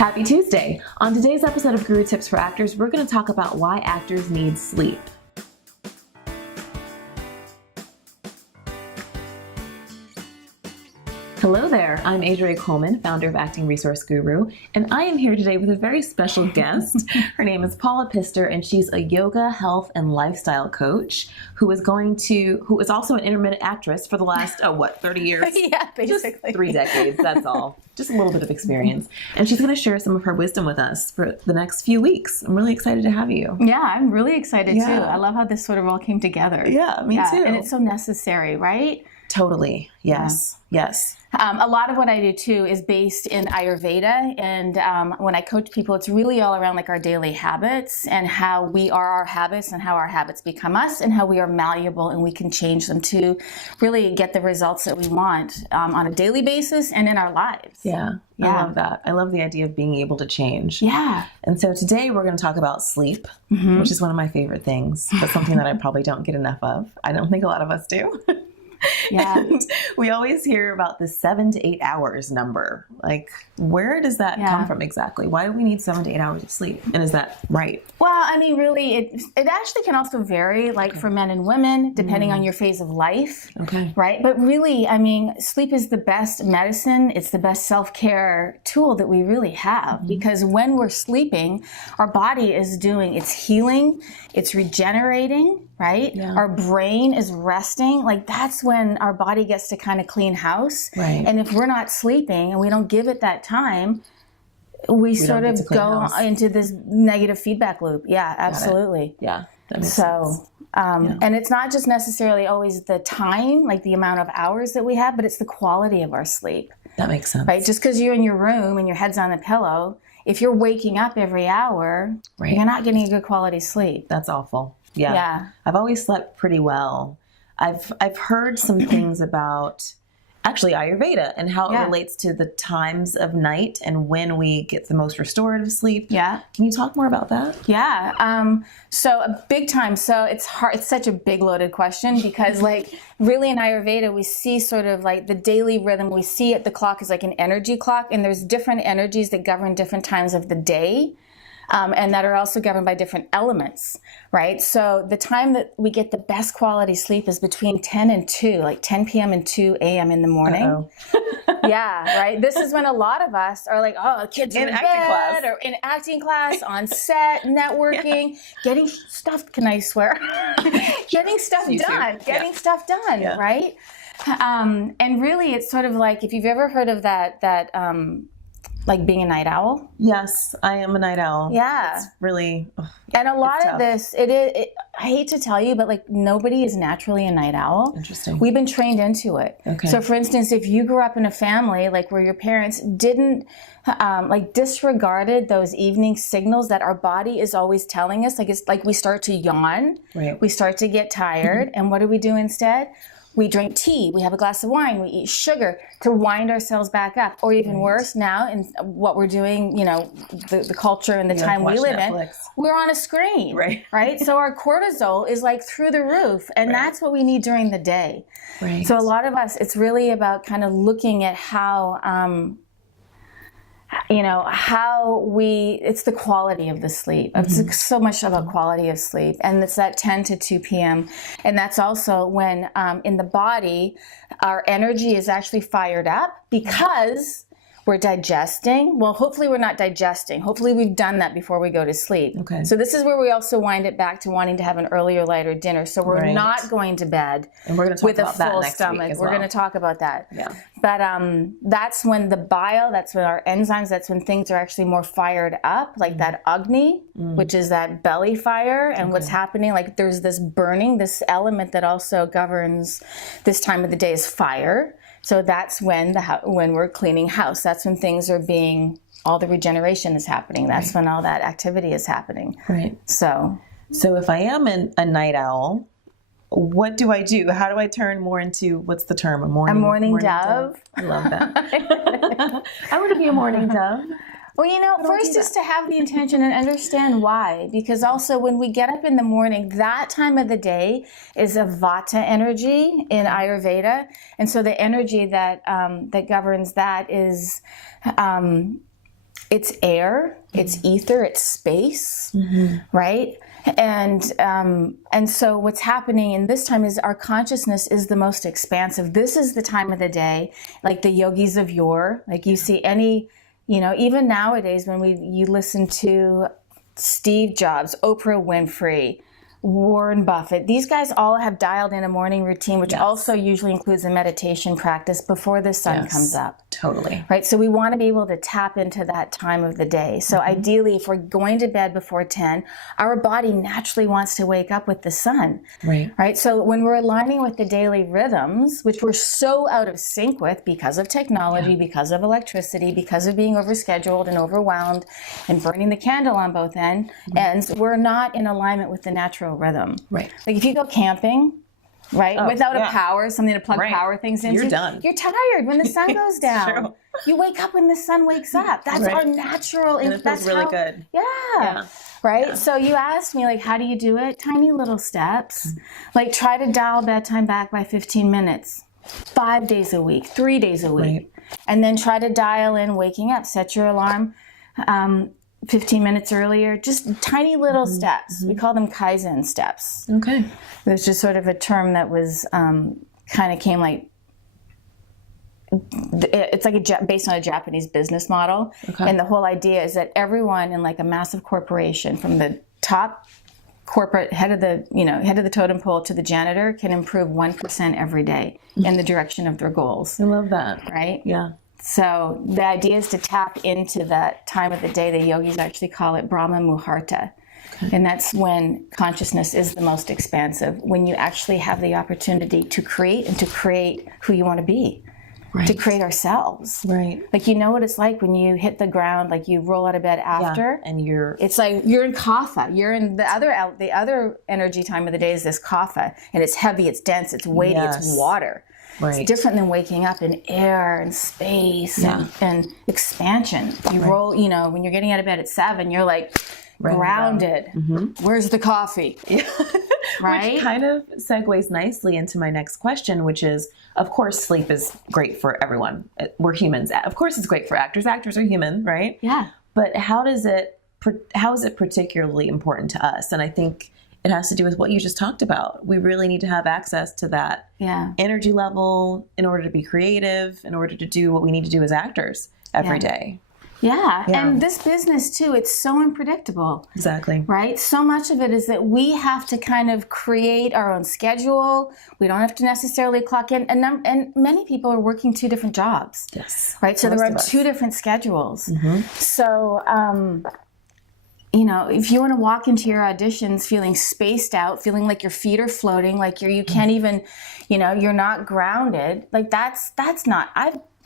Happy Tuesday! On today's episode of Guru Tips for Actors, we're going to talk about why actors need sleep. Hello there, I'm Adria Coleman, founder of Acting Resource Guru, and I am here today with a very special guest. Her name is Paula Pister, and she's a yoga, health, and lifestyle coach who is also an intermittent actress for the last, 30 years? Yeah, basically. Just 3 decades, that's all. Just a little bit of experience. And she's going to share some of her wisdom with us for the next few weeks. I'm really excited to have you. Yeah, I'm really excited too. I love how this sort of all came together. Yeah, me too. And it's so necessary, right? Totally. Yes. Yeah. Yes. A lot of what I do too is based in Ayurveda, and when I coach people, it's really all around like our daily habits and how we are our habits and how our habits become us and how we are malleable and we can change them to really get the results that we want on a daily basis and in our lives. Yeah. I love that. I love the idea of being able to change. Yeah. And so today we're going to talk about sleep, which is one of my favorite things, but something that I probably don't get enough of. I don't think a lot of us do. Yeah. And we always hear about the 7 to 8 hours number. Like, where does that come from exactly? Why do we need 7 to 8 hours of sleep? And is that right? Well, I mean, really, it actually can also vary, like for men and women, depending on your phase of life. Okay. Right? But really, I mean, sleep is the best medicine. It's the best self-care tool that we really have, because when we're sleeping, our body is doing its healing, it's regenerating, right? Yeah. Our brain is resting. Like, that's when our body gets to kind of clean house. Right. And if we're not sleeping and we don't give it that time, we sort of go into this negative feedback loop. Yeah, absolutely. Yeah, that makes sense. And it's not just necessarily always the time, like the amount of hours that we have, but it's the quality of our sleep. That makes sense. Right? Just because you're in your room and your head's on the pillow, if you're waking up every hour, you're not getting a good quality sleep. That's awful. Yeah. I've always slept pretty well. I've heard some things about actually Ayurveda and how it relates to the times of night and when we get the most restorative sleep. Yeah. Can you talk more about that? Yeah. So a big time. So it's hard. It's such a big loaded question because like really in Ayurveda, we see sort of like the daily rhythm. We see it, the clock is like an energy clock, and there's different energies that govern different times of the day. And that are also governed by different elements, right? So the time that we get the best quality sleep is between 10 and 2, like 10 p.m. and 2 a.m. in the morning. Yeah, right? This is when a lot of us are like, oh, kids are in acting class. Or in acting class, on set, networking, getting stuff, can I swear? Getting stuff done, right? And really it's sort of like, if you've ever heard of that like being a night owl. Yes, I am a night owl. Yeah. It's really and a lot of this, I hate to tell you, but like nobody is naturally a night owl. Interesting. We've been trained into it. Okay. So for instance, if you grew up in a family like where your parents didn't disregarded those evening signals that our body is always telling us, like it's like we start to yawn, we start to get tired, and what do we do instead? We drink tea, we have a glass of wine, we eat sugar to wind ourselves back up. Or even worse now, in what we're doing, you know, the culture and the time we live in, we're on a screen, right? So our cortisol is like through the roof, and that's what we need during the day. Right. So a lot of us, it's really about kind of looking at how, it's the quality of the sleep. It's so much about quality of sleep. And it's that 10 to 2 p.m. And that's also when in the body, our energy is actually fired up because we're digesting. Well, hopefully we're not digesting. Hopefully we've done that before we go to sleep. Okay. So this is where we also wind it back to wanting to have an earlier, lighter dinner. So we're not going to bed with a full stomach. We're going to talk about that. Yeah. But that's when the bile, that's when our enzymes, that's when things are actually more fired up, like that Agni, which is that belly fire, and what's happening, like there's this burning, this element that also governs this time of the day is fire. So that's when when we're cleaning house. That's when things are being, all the regeneration is happening. That's when all that activity is happening. Right. So if I am a night owl, what do I do? How do I turn more into, what's the term? A morning dove? I love that. I want to be a morning dove. Well, first is to have the intention and understand why. Because also when we get up in the morning, that time of the day is a Vata energy in Ayurveda. And so the energy that that governs that is it's air, it's ether, it's space, right? And so what's happening in this time is our consciousness is the most expansive. This is the time of the day, like the yogis of yore, like you see any, even nowadays when you listen to Steve Jobs, Oprah Winfrey, Warren Buffett, these guys all have dialed in a morning routine, which also usually includes a meditation practice before the sun comes up. Totally. Right. So we want to be able to tap into that time of the day. So ideally, if we're going to bed before 10, our body naturally wants to wake up with the sun. Right. Right. So when we're aligning with the daily rhythms, which we're so out of sync with because of technology, because of electricity, because of being overscheduled and overwhelmed and burning the candle on both ends, we're not in alignment with the natural rhythm. Right. Like if you go camping, without a power, something to plug power things into, you're done. You're tired when the sun goes down. True. You wake up when the sun wakes up. That's our natural. And it feels really good. Yeah. Right. Yeah. So you asked me, like, how do you do it? Tiny little steps. Like try to dial bedtime back by 15 minutes, 5 days a week, 3 days a week, and then try to dial in waking up. Set your alarm 15 minutes earlier, just tiny little steps. We call them Kaizen steps. Okay. There's just sort of a term that was kind of came like, it's like based on a Japanese business model. Okay. And the whole idea is that everyone in like a massive corporation, from the top corporate head of the totem pole to the janitor, can improve 1% every day in the direction of their goals. I love that. Right? Yeah. So the idea is to tap into that time of the day. The yogis actually call it Brahma Muhurta. Okay. And that's when consciousness is the most expansive, when you actually have the opportunity to create and to create who you want to be, to create ourselves. Right. Like, you know what it's like when you hit the ground, like you roll out of bed after. And it's like you're in kapha. You're in the other energy time of the day is this kapha. And it's heavy, it's dense, it's weighty, it's water. Right. It's different than waking up in air and space and expansion. You roll, when you're getting out of bed at 7, you're like grounded. Where's the coffee? Right? Which kind of segues nicely into my next question, which is, of course, sleep is great for everyone. We're humans. Of course, it's great for actors. Actors are human, right? Yeah. But how is it particularly important to us? And I think it has to do with what you just talked about. We really need to have access to that energy level in order to be creative, in order to do what we need to do as actors every day. Yeah. And this business too, it's so unpredictable. Exactly. Right? So much of it is that we have to kind of create our own schedule. We don't have to necessarily clock in. And many people are working 2 different jobs. Yes. Right? So there are 2 different schedules. So, if you want to walk into your auditions feeling spaced out, feeling like your feet are floating, like you can't even, you're not grounded, like that's not,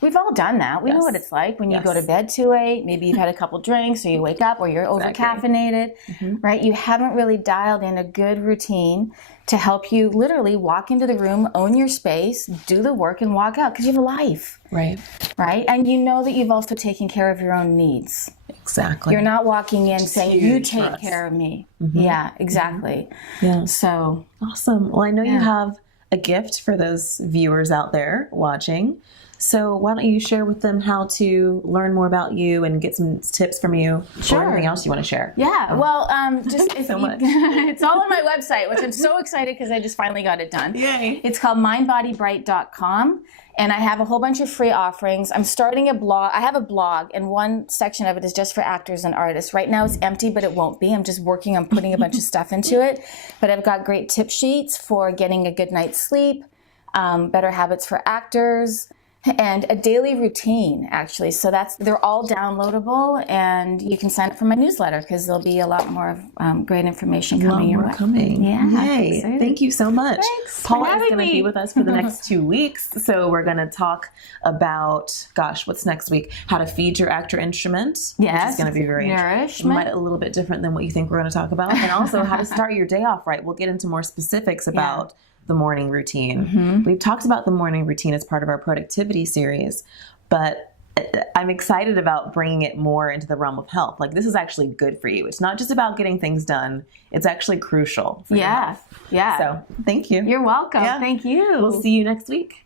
we've all done that. We know what it's like when you go to bed too late. Maybe you've had a couple drinks, or you wake up, or you're over caffeinated, right? You haven't really dialed in a good routine to help you literally walk into the room, own your space, do the work, and walk out, because you have a life. Right. Right? And you know that you've also taken care of your own needs. Exactly. You're not walking in saying, you take care of me. Yeah, exactly. Yeah. So awesome. Well, I know you have a gift for those viewers out there watching. So why don't you share with them how to learn more about you and get some tips from you or anything else you want to share? Yeah, well, just if it's all on my website, which I'm so excited because I just finally got it done. Yay. It's called mindbodybright.com. And I have a whole bunch of free offerings. I'm starting a blog. I have a blog, and one section of it is just for actors and artists. Right now it's empty, but it won't be. I'm just working on putting a bunch of stuff into it. But I've got great tip sheets for getting a good night's sleep, better habits for actors, and a daily routine, actually. So they're all downloadable, and you can sign up for my newsletter because there'll be a lot more great information coming your way. Yeah. Yay. Thank you so much. Thanks. Paula is going to be with us for the next 2 weeks. So we're going to talk about, what's next week? How to feed your actor instrument. Yes. Which is going to be very nourishment. A little bit different than what you think we're going to talk about. And also how to start your day off right. We'll get into more specifics about the morning routine. We've talked about the morning routine as part of our productivity series, but I'm excited about bringing it more into the realm of health. Like, this is actually good for you. It's not just about getting things done. It's actually crucial for your health. Yeah. Yeah. So thank you. You're welcome. Thank you. We'll see you next week.